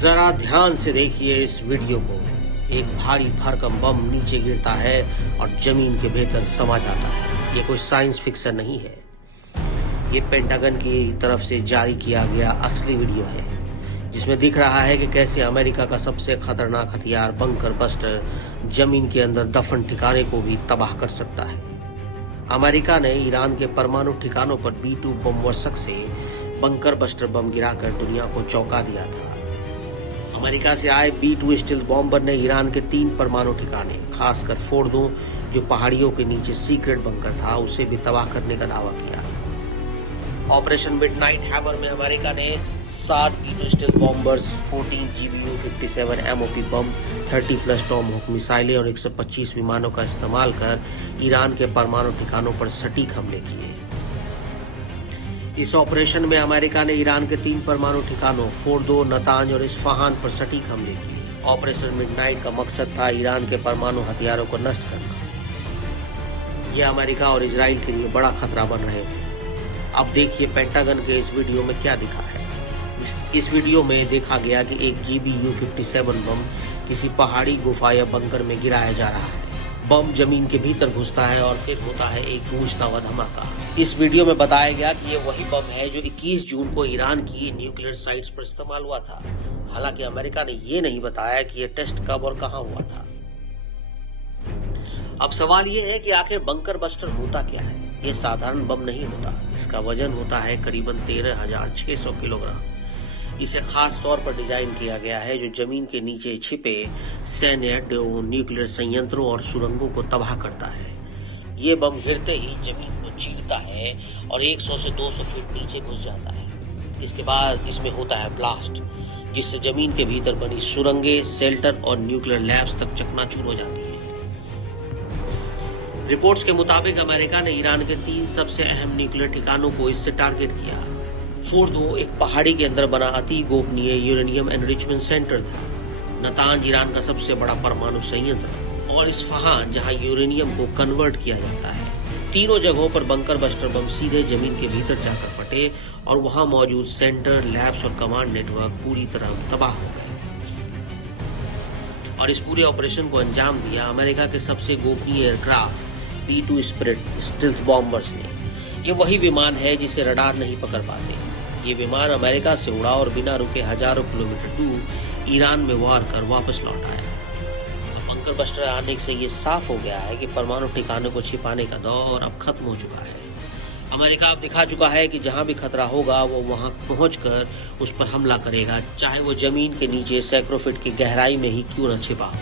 जरा ध्यान से देखिए इस वीडियो को। एक भारी भरकम बम नीचे गिरता है और जमीन के भीतर समा जाता है। ये कोई साइंस फिक्शन नहीं है, ये पेंटागन की तरफ से जारी किया गया असली वीडियो है, जिसमें दिख रहा है कि कैसे अमेरिका का सबसे खतरनाक हथियार बंकर बस्टर जमीन के अंदर दफन ठिकाने को भी तबाह कर सकता है। अमेरिका ने ईरान के परमाणु ठिकानों पर B-2 बम वर्षक से बंकर बस्टर बम गिराकर दुनिया को चौंका दिया था। अमेरिका से आए B-2 स्टील्थ बॉम्बर ने ईरान के 3 परमाणु ठिकाने, खासकर फोर्डो जो पहाड़ियों के नीचे सीक्रेट बंकर था, उसे भी तबाह करने का दावा किया। ऑपरेशन मिडनाइट हैमर में अमेरिका ने 7 B-2 stealth bombers, 14 GBU-57 MOP बम, 30+ टॉमहॉक मिसाइलें और 125 विमानों का इस्तेमाल कर ईरान के परमाणु ठिकानों पर सटीक हमले किए। इस ऑपरेशन में अमेरिका ने ईरान के 3 परमाणु ठिकानों फोर्दो, नतांज और इस्फहान पर सटीक हमले किए। ऑपरेशन मिडनाइट का मकसद था ईरान के परमाणु हथियारों को नष्ट करना। यह अमेरिका और इजराइल के लिए बड़ा खतरा बन रहे थे। अब देखिए पेंटागन के इस वीडियो में क्या दिखा है। इस वीडियो में देखा गया कि एक GBU-57 बम किसी पहाड़ी गुफा या बंकर में गिराया जा रहा है। बम जमीन के भीतर घुसता है और फिर होता है एक गूंजता हुआ धमाका। इस वीडियो में बताया गया कि ये वही बम है जो 21 जून को ईरान की न्यूक्लियर साइट्स पर इस्तेमाल हुआ था। हालांकि अमेरिका ने ये नहीं बताया कि ये टेस्ट कब और कहां हुआ था। अब सवाल ये है कि आखिर बंकर बस्टर होता क्या है। ये साधारण बम नहीं होता, इसका वजन होता है करीबन 13,600 किलोग्राम। इसे खास तौर पर डिजाइन किया गया है जो जमीन के नीचे छिपे सैन्य अड्डों, न्यूक्लियर संयंत्रों और सुरंगों को तबाह करता है। ये बम गिरते ही जमीन को चीरता है और 100 से 200 फीट नीचे घुस जाता है। इसके बाद इसमें होता है ब्लास्ट, जिससे जमीन के भीतर बनी सुरंगें, शेल्टर और न्यूक्लियर लैब्स तक चकनाचूर हो जाती है। रिपोर्ट्स के मुताबिक अमेरिका ने ईरान के 3 सबसे अहम न्यूक्लियर ठिकानों को इससे टारगेट किया। फोर्दो एक पहाड़ी के अंदर बना अति गोपनीय यूरेनियम एनरिचमेंट सेंटर था। नतांज ईरान का सबसे बड़ा परमाणु संयंत्र और इस्फहान जहां यूरेनियम को कन्वर्ट किया जाता है। तीनों जगहों पर बंकर बस्टर बम सीधे जमीन के भीतर जाकर फटे और वहां मौजूद सेंटर, लैब्स और कमांड नेटवर्क पूरी तरह तबाह हो गए। और इस पूरे ऑपरेशन को अंजाम दिया अमेरिका के सबसे गोपनीय एयरक्राफ्ट B-2 स्टील्थ बॉम्बर्स ने। ये वही विमान है जिसे रडार नहीं पकड़ पाते। ये विमान अमेरिका से उड़ा और बिना रुके हजारों किलोमीटर दूर ईरान में वार कर वापस लौट आया। बंकर बस्टर आने से ये साफ हो गया है कि परमाणु ठिकानों को छिपाने का दौर अब खत्म हो चुका है। अमेरिका अब दिखा चुका है कि जहां भी खतरा होगा वो वहां पहुंचकर उस पर हमला करेगा, चाहे वो जमीन के नीचे सैकड़ों फीट की गहराई में ही क्यों न छिपा हो।